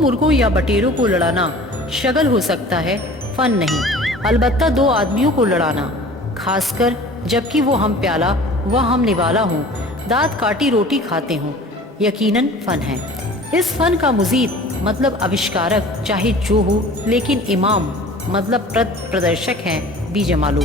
मुर्गों या बटेरों को लड़ाना शगल हो सकता है, फन नहीं। अलबत्ता दो आदमियों को लड़ाना, खासकर जबकि वो हम प्याला व हम निवाला हों, दांत काटी रोटी खाते हों, यकीनन फन है। इस फन का मुजीद मतलब आविष्कारक चाहे जो हो, लेकिन इमाम मतलब प्रदर्शक हैं भी जमालो।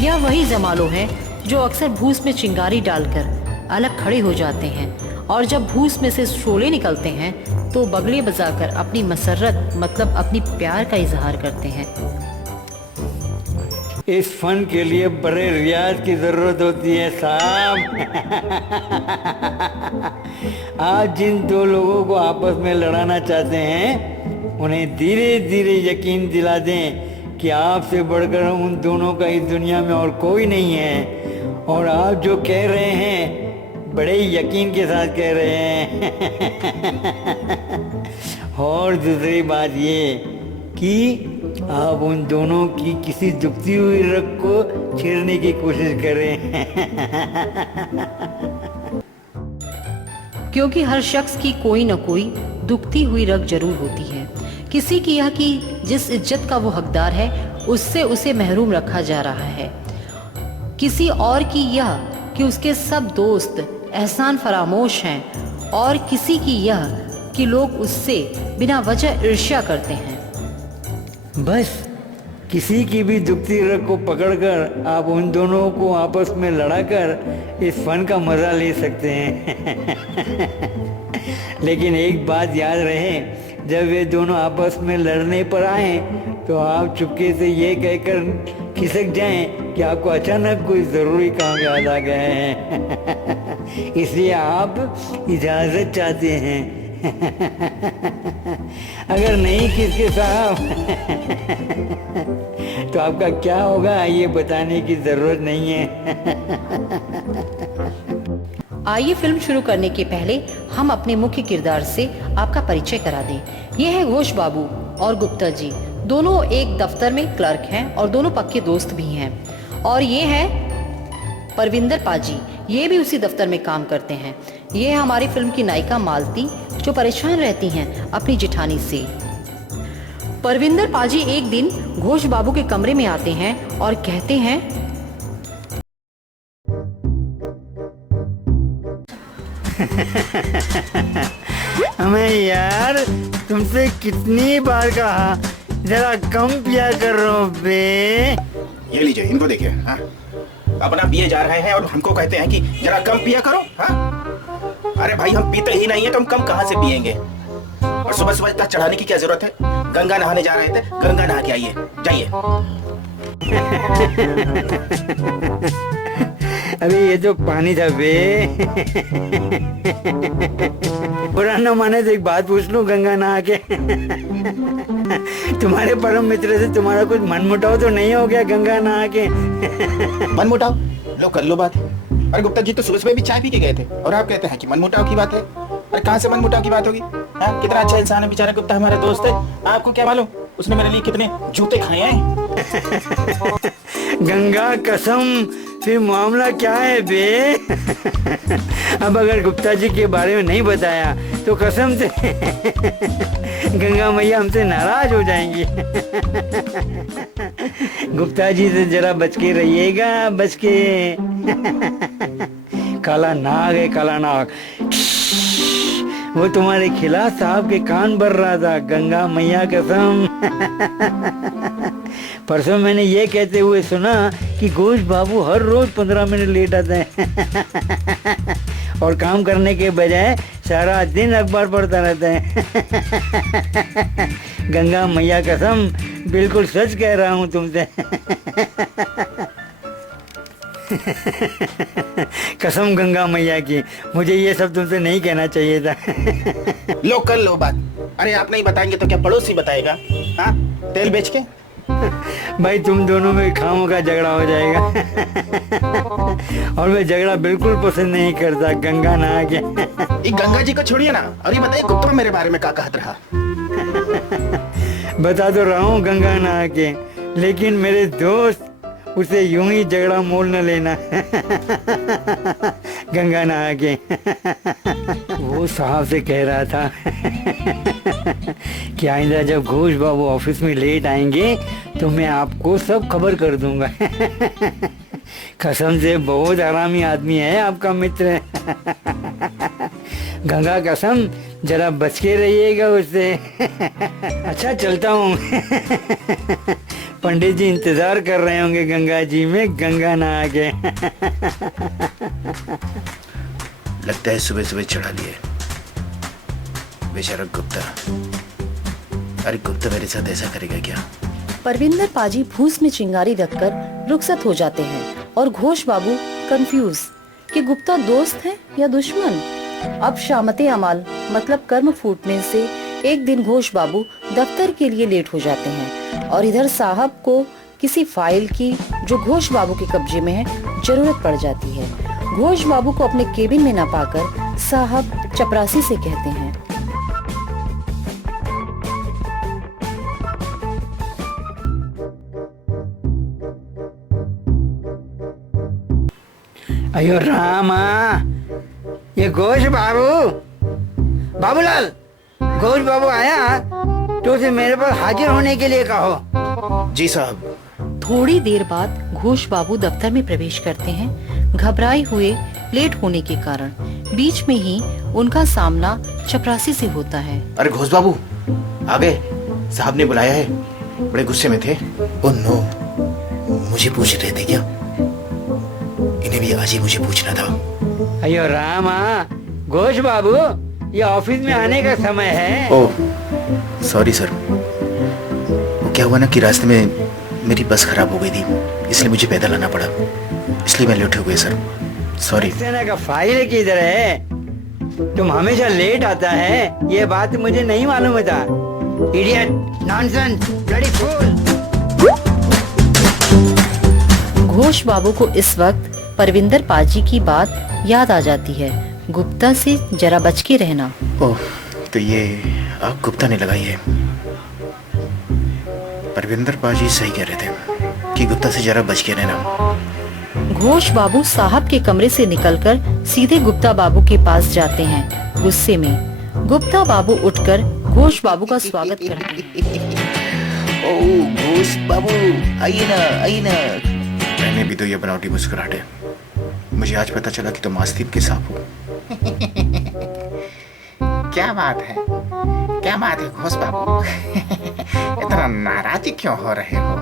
यह वही जमालो हैं जो अक्सर भूस में चिंगारी डालकर अलग खड़े हो जाते हैं और जब भूस में से शोले निकलते हैं तो बगले बजाकर अपनी मसरत मतलब अपनी प्यार का इजहार करते हैं। इस फन के लिए बड़े रियाज की जरूरत होती है साहब। आज जिन दो लोगों को आपस में लड़ाना चाहते हैं उन्हें धीरे धीरे यकीन दिला दें कि आपसे बढ़कर उन दोनों का इस दुनिया में और कोई नहीं है। और आप जो कह रहे हैं बड़े यकीन के साथ कह रहे हैं। और दूसरी बात ये कि आप उन दोनों की किसी दुखती हुई रग को छेड़ने की कोशिश करें। क्योंकि हर शख्स की कोई न कोई दुखती हुई रग जरूर होती है। किसी की यह कि जिस इज्जत का वो हकदार है उससे उसे महरूम रखा जा रहा है, किसी और की यह कि उसके सब दोस्त एहसान फरामोश हैं, और किसी की यह कि लोग उससे बिना वजह ईर्ष्या करते हैं। बस किसी की भी दुखती रग को पकड़कर आप उन दोनों को आपस में लड़ाकर इस फन का मजा ले सकते हैं। लेकिन एक बात याद रहे, जब वे दोनों आपस में लड़ने पर आए तो आप चुपके से ये कहकर खिसक जाएं कि आपको अचानक कोई ज़रूरी काम याद आ गया है। इसलिए आप इजाज़त चाहते हैं। अगर नहीं किसके साहब तो आपका क्या होगा ये बताने की जरूरत नहीं है। आइए फिल्म शुरू करने के पहले हम अपने मुख्य किरदार से आपका परिचय करा दें। ये है घोष बाबू और गुप्ता जी, दोनों एक दफ्तर में क्लर्क हैं और दोनों पक्के दोस्त भी हैं। और ये है परविंदर पाजी, ये भी उसी दफ्तर में काम करते हैं। ये है हमारी फिल्म की नायिका मालती, जो परेशान रहती हैं अपनी जेठानी से। परविंदर पाजी एक दिन घोष बाबू के कमरे में आते हैं और कहते हैं, हमें यार तुमसे कितनी बार कहा जरा कम पिया करो बे। ये लीजिए, इनको देखिए। हाँ, अपना पिए जा रहे हैं और हमको कहते हैं कि जरा कम पिया करो। हाँ, अरे भाई हम पीते ही नहीं है तो हम कम कहाँ से पिएंगे। और सुबह सुबह इतना चढ़ाने की क्या जरूरत है? गंगा नहाने जा रहे थे, गंगा नहा के आइए, जाइए। अभी ये जो पानी था बे, पुराना माने तो एक बात पूछ लूं गंगा नहा के। तुम्हारे परम मित्र से तुम्हारा कुछ मनमुटाव तो नहीं हो गया गंगा नहा के? मनमुटाव? लो कर लो बात। अरे गुप्ता जी तो सुबह सुबह भी चाय पी के गए थे और आप कहते हैं कि मनमुटाव की बात है। अरे कहाँ से मनमुटाव की बात होगी? हाँ, कितना अच्छा इंसान है बेचारा गुप्ता, हमारा दोस्त है। आपको क्या मालूम उसने मेरे लिए कितने जूते खाए हैं। गंगा कसम, फिर मामला क्या है बे? अब अगर गुप्ता जी के बारे में नहीं बताया तो कसम से गंगा मैया हमसे नाराज हो जाएंगी। गुप्ता जी से जरा बच के रहिएगा, बच के। काला नाग है, काला नाग। वो तुम्हारे खिलाफ साहब के कान भर रहा था, गंगा मैया कसम। परसों मैंने ये कहते हुए सुना कि घोष बाबू हर रोज 15 मिनट लेट आते हैं और काम करने के बजाय सारा दिन अखबार पढ़ता रहता है। गंगा मैया कसम, बिल्कुल सच कह रहा हूँ तुमसे। कसम गंगा मैया की, मुझे ये सब तुमसे नहीं कहना चाहिए था। लो कर लो बात। अरे आप नहीं बताएंगे तो क्या पड़ोसी बताएगा? हाँ, तेल बेच के। भाई तुम दोनों में खामों का झगड़ा हो जाएगा। और मैं झगड़ा बिल्कुल पसंद नहीं करता गंगा नहा के। ये गंगा जी को छोड़िए ना, और ये बताइए गुप्ता मेरे बारे में क्या कहता रहा? बता तो रहा हूँ गंगा नहा के, लेकिन मेरे दोस्त उसे यूं ही झगड़ा मोल न लेना। गंगा नहा के। वो साहब से कह रहा था कि आइंदा जब घोष बाबू ऑफिस में लेट आएंगे तो मैं आपको सब खबर कर दूंगा। कसम से बहुत आरामी आदमी है आपका मित्र। गंगा कसम, जरा बच के रहिएगा उससे। अच्छा चलता हूँ। पंडित जी इंतजार कर रहे होंगे गंगा जी में गंगा नहा के। लगता है सुबह सुबह चढ़ा लिए बेचारा गुप्ता। अरे गुप्ता मेरे साथ ऐसा करेगा क्या? परविंदर पाजी भूस में चिंगारी रखकर रुखसत हो जाते हैं और घोष बाबू कंफ्यूज कि गुप्ता दोस्त है या दुश्मन। अब शामते अमाल मतलब कर्म फूटने से एक दिन घोष बाबू दफ्तर के लिए लेट हो जाते हैं और इधर साहब को किसी फाइल की जो घोष बाबू के कब्जे में है जरूरत पड़ जाती है। घोष बाबू को अपने केबिन में न पाकर साहब चपरासी से कहते हैं, अयो रामा, ये घोष बाबू, बाबूलाल, घोष बाबू आया तो उसे मेरे पास हाजिर होने के लिए कहो। जी साहब। थोड़ी देर बाद घोष बाबू दफ्तर में प्रवेश करते हैं, घबराए हुए लेट होने के कारण। बीच में ही उनका सामना चपरासी से होता है। अरे घोष बाबू आ गए, साहब ने बुलाया है, बड़े गुस्से में थे। ओह नो, मुझे पूछ रहे थे क्या? इन्हें भी आज ही मुझे पूछना था। अयो रामा, घोष बाबू, ये ऑफिस में आने का समय है। ओह सॉरी सर, वो क्या हुआ ना कि रास्ते में मेरी बस खराब हो गई थी, इसलिए मुझे पैदल आना पड़ा, इसलिए मैं लेट हो गया सर, सॉरी। सेना का फाइल किधर है? तुम हमेशा लेट आता है, ये बात मुझे नहीं मालूम था। Idiot, nonsense, bloody fool. Ghosh babu को इस वक्त परविंदर पाजी की बात याद आ जाती है। गुप्ता से जरा बच के रहना। ओह, तो ये आग गुप्ता ने लगाई है। परविंदर पाजी सही कह रहे थे कि गुप्ता से जरा बच के रहना। घोष बाबू साहब के कमरे से निकलकर सीधे गुप्ता बाबू के पास जाते हैं। गुस्से में गुप्ता बाबू उठकर घोष बाबू का स्वागत करते हैं। ओह घोष बाबू, आइए ना, आइए ना। मैंने भी तो ये बनावटी मुस्कुराहट है। मुझे आज पता चला कि तुम आस्तीन के सांप हो। क्या बात है, क्या बात है घोष बाबू? इतना नाराज क्यों हो रहे हो?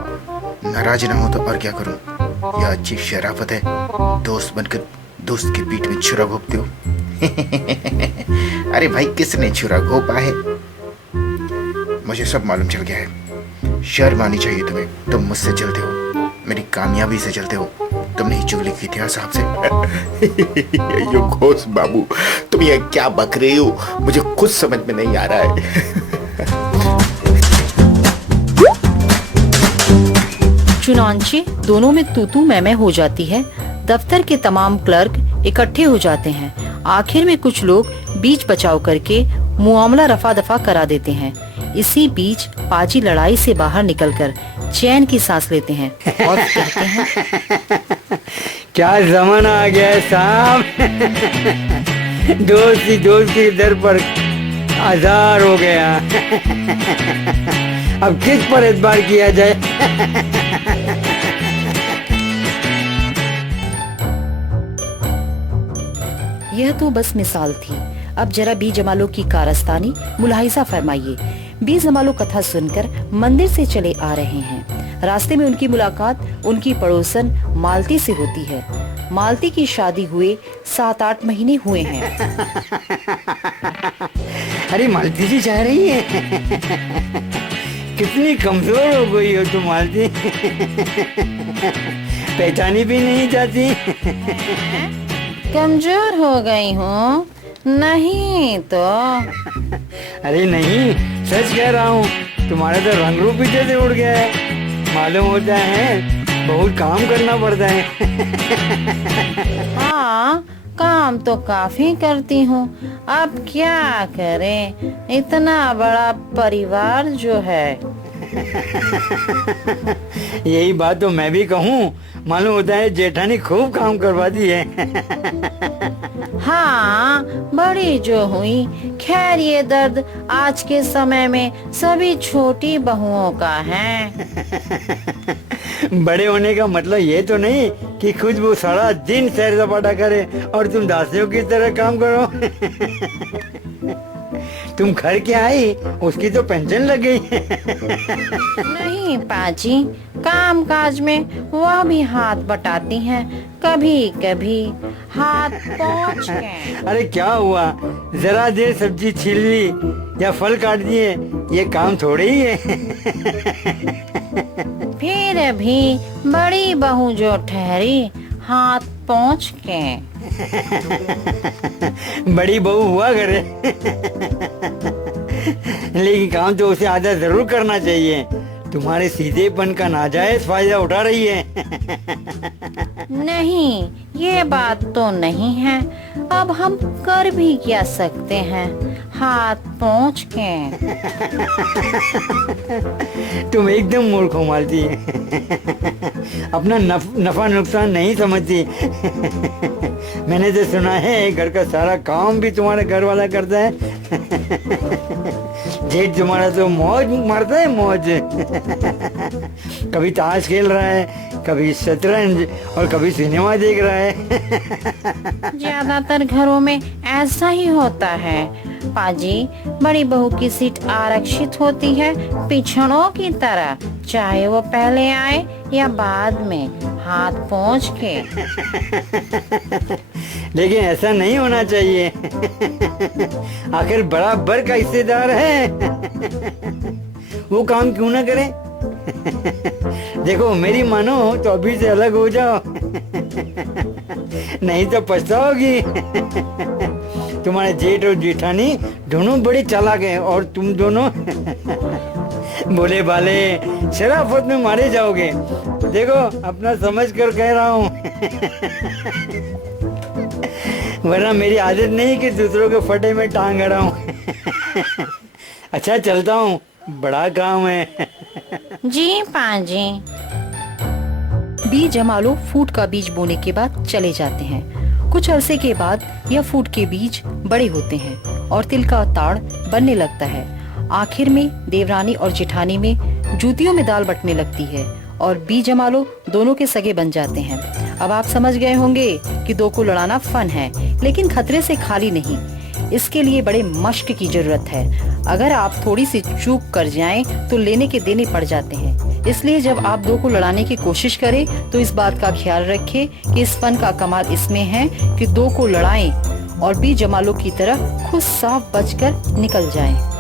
नाराज ना हो तो और क्या करूं? यह अच्छी शराफत है, दोस्त बनकर दोस्त के पीठ में छुरा घोंपते हो। अरे भाई, किसने छुरा घोंपा है? मुझे सब मालूम चल गया है। शर्म आनी चाहिए तुम्हें, तुम मुझसे चलते हो, मेरी कामयाबी से चलते हो, तुमने ही चुगली की थी साहब से। यो घोष बाबू, तुम ये क्या बक रहे हो? मुझे कुछ समझ में नहीं आ रहा है। चुनांचे दोनों में तू मैं हो जाती है। दफ्तर के तमाम क्लर्क इकट्ठे हो जाते हैं। आखिर में कुछ लोग बीच बचाव करके मुआमला रफा दफा करा देते हैं। इसी बीच पाजी लड़ाई से बाहर निकलकर चैन की सांस लेते हैं और कहते हैं, क्या जमाना आ गया है साहब। दोस्त के दर पर आजार हो गया। अब किस पर एतबार किया जाए? यह तो बस मिसाल थी। अब जरा बी जमालो की कारस्तानी मुलाहिजा फरमाइए। बी जमालो कथा सुनकर मंदिर से चले आ रहे हैं। रास्ते में उनकी मुलाकात उनकी पड़ोसन मालती से होती है। मालती की शादी हुए 7-8 महीने हुए हैं। अरे मालती जी जा रही है। कितनी कमजोर हो गई हो तुम मालती। पहचानी भी नहीं जाती। कमजोर हो गई हूँ? नहीं तो। अरे नहीं, सच कह रहा हूँ, तुम्हारा तो रंग रूप ही जैसे उड़ गया है। मालूम होता है बहुत काम करना पड़ता है। हाँ, काम तो काफी करती हूँ। अब क्या करें, इतना बड़ा परिवार जो है। यही बात तो मैं भी कहूँ, मालूम होता है जेठानी खूब काम करवाती है। हाँ, बड़ी जो हुई। खैर ये दर्द आज के समय में सभी छोटी बहुओं का है। बड़े होने का मतलब ये तो नहीं कि खुद वो सारा दिन सैर सपाटा करे और तुम दासियों की तरह काम करो। तुम घर के आई, उसकी तो पेंशन लग गई। नहीं पाजी, काम काज में वह भी हाथ बटाती हैं, कभी कभी हाथ पहुँच के। अरे क्या हुआ, जरा देर सब्जी छील ली या फल काट दिए, ये काम थोड़े ही है। फिर भी बड़ी बहू जो ठहरी, हाथ पहुँच के। बड़ी बहू हुआ करे। लेकिन काम तो उसे आधा जरूर करना चाहिए। तुम्हारे सीधेपन का नाजायज फायदा उठा रही है। नहीं, ये बात तो नहीं है। अब हम कर भी क्या सकते हैं, हाथ पहुँच के। तुम एकदम मूर्ख हो मालती। अपना नफा नुकसान नहीं समझती। मैंने तो सुना है घर का सारा काम भी तुम्हारे घर वाला करता है। जेठ तुम्हारा तो मौज मारता है, मौज। कभी ताश खेल रहा है, कभी शतरंज और कभी सिनेमा देख रहा है। ज्यादातर घरों में ऐसा ही होता है पाजी। बड़ी बहू की सीट आरक्षित होती है पिछड़ों की तरह, चाहे वो पहले आए या बाद में, हाथ पहुँच के। लेकिन ऐसा नहीं होना चाहिए। आखिर बराबर का हिस्सेदार है, वो काम क्यों ना करे। देखो मेरी मानो तो अभी से अलग हो जाओ, नहीं तो पछताओगी। तुम्हारे जेठ और जेठानी दोनों बड़े चालाक हैं और तुम दोनों बोले बाले शराफत में मारे जाओगे। देखो अपना समझ कर कह रहा हूँ। वरना मेरी आदत नहीं कि दूसरों के फटे में टांग अड़ाऊं। अच्छा चलता हूँ, बड़ा काम है। जी पाजी। बीज जमालो फूट का बीज बोने के बाद चले जाते हैं। कुछ अरसे के बाद यह फूट के बीज बड़े होते हैं और तिल का ताड़ बनने लगता है। आखिर में देवरानी और जेठानी में जूतियों में दाल बटने लगती है और बीज जमालो दोनों के सगे बन जाते हैं। अब आप समझ गए होंगे कि दो को लड़ाना फन है, लेकिन खतरे से खाली नहीं। इसके लिए बड़े मश्क की जरूरत है। अगर आप थोड़ी सी चूक कर जाएं तो लेने के देने पड़ जाते हैं। इसलिए जब आप दो को लड़ाने की कोशिश करें तो इस बात का ख्याल रखें कि इस फन का कमाल इसमें है कि दो को लड़ाएं और बीज जमालो की तरह खुद साफ बचकर निकल जाएं।